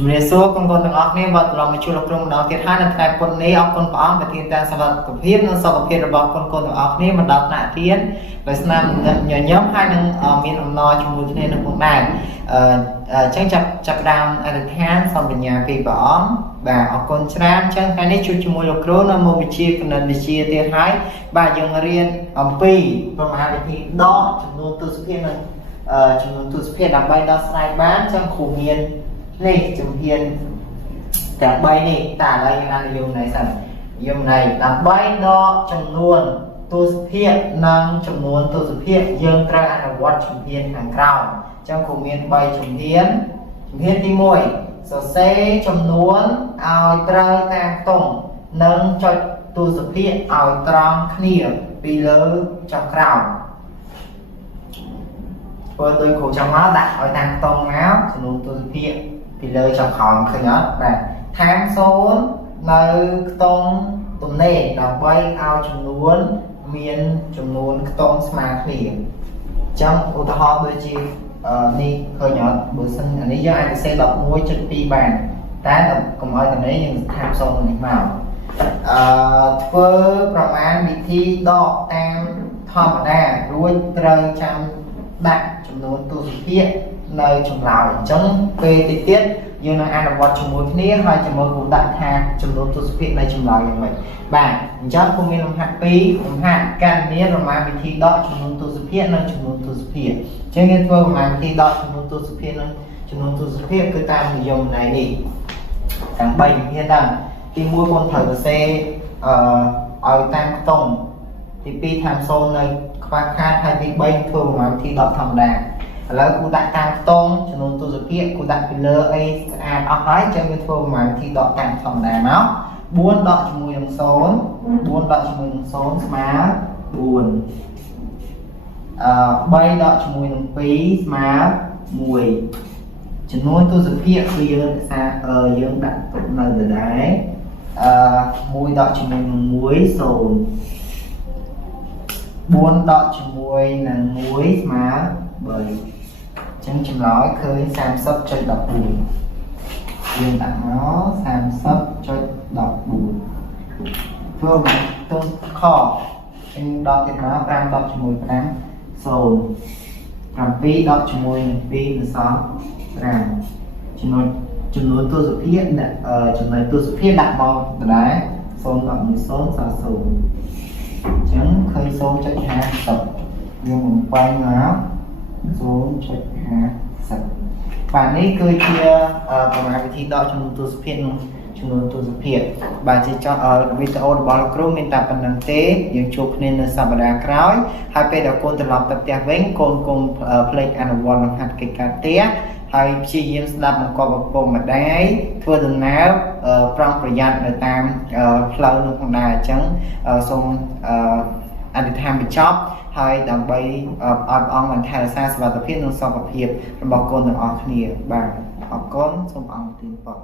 ជំរាបសួរកូនទាំងអស់គ្នាបាទត្រឡប់មកជួបលោកគ្រូម្ដងទៀតហើយនៅថ្ងៃពុធនេះអរគុណព្រះអង្គប្រទានតែសុខភាពនិងសុខភាពរបស់កូនទាំងអស់គ្នាមកដល់ថ្នាក់រៀនដោយស្នាមញញឹមហើយនឹងមានអំណរជាមួយគ្នានឹងផងដែរអញ្ចឹងចាប់ដើមអធិដ្ឋានសូមបញ្ញាពីព្រះអង្គបាទអរគុណច្រើនអញ្ចឹងថ្ងៃនេះជួបជាមួយលោកគ្រូនៅមុខវិជ្ជាគណិតវិទ្យាទៀតហើយបាទយើងរៀនអំពីប្រមាណវិធីដកចំនួនទស្សភាគនិងចំនួនទស្សភាគដើម្បីដោះស្រាយបានអញ្ចឹងគ្រូមាននេះជំហានទាំង3នេះតែឥឡូវយើងអានយមន័យសិនយមន័យដើម្បីដកចំនួនទស្សភាគនិងចំនួនទស្សភាគយើងត្រូវអនុវត្តជំហានខាងក្រោមអញ្ចឹងគ្រូមាន3ជំហានទី1សរសេរចំនួនឲ្យត្រូវតាមខ្ទង់និងចុចទស្សភាគឲ្យត្រង់គ្នាពីលើចុះក្រោមធ្វើដោយគ្រូចាំមកដាក់ឲ្យតាមខ្ទង់មកចំនួនទស្សភាគពីលើចុះក្រោមឃើញអត់បាទថែម0នៅខ្ទង់ទំនេរដើម្បីឲ្យចំនួនមានចំនួនខ្ទង់ស្មើគ្នាអញ្ចឹងឧទាហរណ៍ដូចជានេះឃើញអត់បើសិនអានេះយើងអាចសរសេរ 11.2 បានតែកុំឲ្យតំណេយើងថែម0នេះមកធ្វើប្រមាណវិធីដកតាមធម្មតារួចត្រូវចាំដាក់ចំនួនទស្សភាគនៅចម្លើយអញ្ចឹងពេលទៀតយើងនឹងអនុវត្តជាមួយគ្នាហើយជាមួយគ្រូដាក់ថាចំនួនទស្សភាគនៅចម្លើយយ៉ាងម៉េចបាទអញ្ចឹងគ្រូមានលំហាត់2លំហាត់ការងារប្រមាណវិធីដកចំនួនទស្សភាគនិងចំនួនទស្សភាគអញ្ចឹងយើងធ្វើប្រមាណវិធីដកចំនួនទស្សភាគនិងចំនួនទស្សភាគគឺតាមនិយមន័យនេះទាំង3ជំហានដែរទី1កូនត្រូវសរសេរឲ្យតាមខ្ទង់ទី2ថែម0នៅខ្វះខាតហើយទី3ធ្វើប្រមាណវិធីដកធម្មតាឥឡូវគូដាក់តាមខ្ទង់ចំនួនទស្សភាគគូដាក់ពីលើអីស្អាតអស់ហើយចឹងយើងធ្វើប្រមាណវិធីដកតាមធម្មតាមក4ដកជាមួយនឹង0 4ដកជាមួយនឹង0ស្មើ4 3ដកជាមួយនឹង2ស្មើ1ចំនួនទស្សភាគគឺយើងយើងដាក់ទុកនៅដដែល1ដកជាមួយនឹង1 0 4ដកជាមួយនឹង1ស្មើ3អញ្ចឹងចម្លើយឃើញ 30.14 យើងដាក់មក 30.14 ធ្វើមកទុំខខ្ញុំដកទៀតមក5ដកជាមួយ5 0 7ដកជាមួយនឹង2សល់5ចំនួនទស្សភាគចំណុចទស្សភាគដាក់មកដដែល0ដក1 0សល់0អញ្ចឹងឃើញ 0.50 យើងបំពេញមក 0.50 បាទនេះគឺជាប្រមាណវិធីដកចំនួនទស្សភាគនិងចំនួនទស្សភាគបាទជាចុះវីដេអូរបស់លោកគ្រូមានតែប៉ុណ្្នឹងទេយើងជួបគ្នានៅសប្តាហ៍ក្រោយហើយពេលដែលកូនត្រឡប់ទៅផ្ទះវិញកូនកុំភ្លេចអនុវត្តលំហាត់កិច្ចការផ្ទះហើយព្យាយាមស្ដាប់បង្គាប់ឪពុកម្ដាយធ្វើដំណើរប្រុងប្រយ័ត្ននៅតាមផ្លូវនោះផងដែរអញ្ចឹងសូមអធិដ្ឋានបញ្ចប់ហើយដើម្បីឲ្យព្រះអង្គបានថែរក្សាសុខភាពនិងសុខភាពរបស់កូនទាំងអស់គ្នាបាទអរគុណសូមព្រះអង្គប្រទានពរ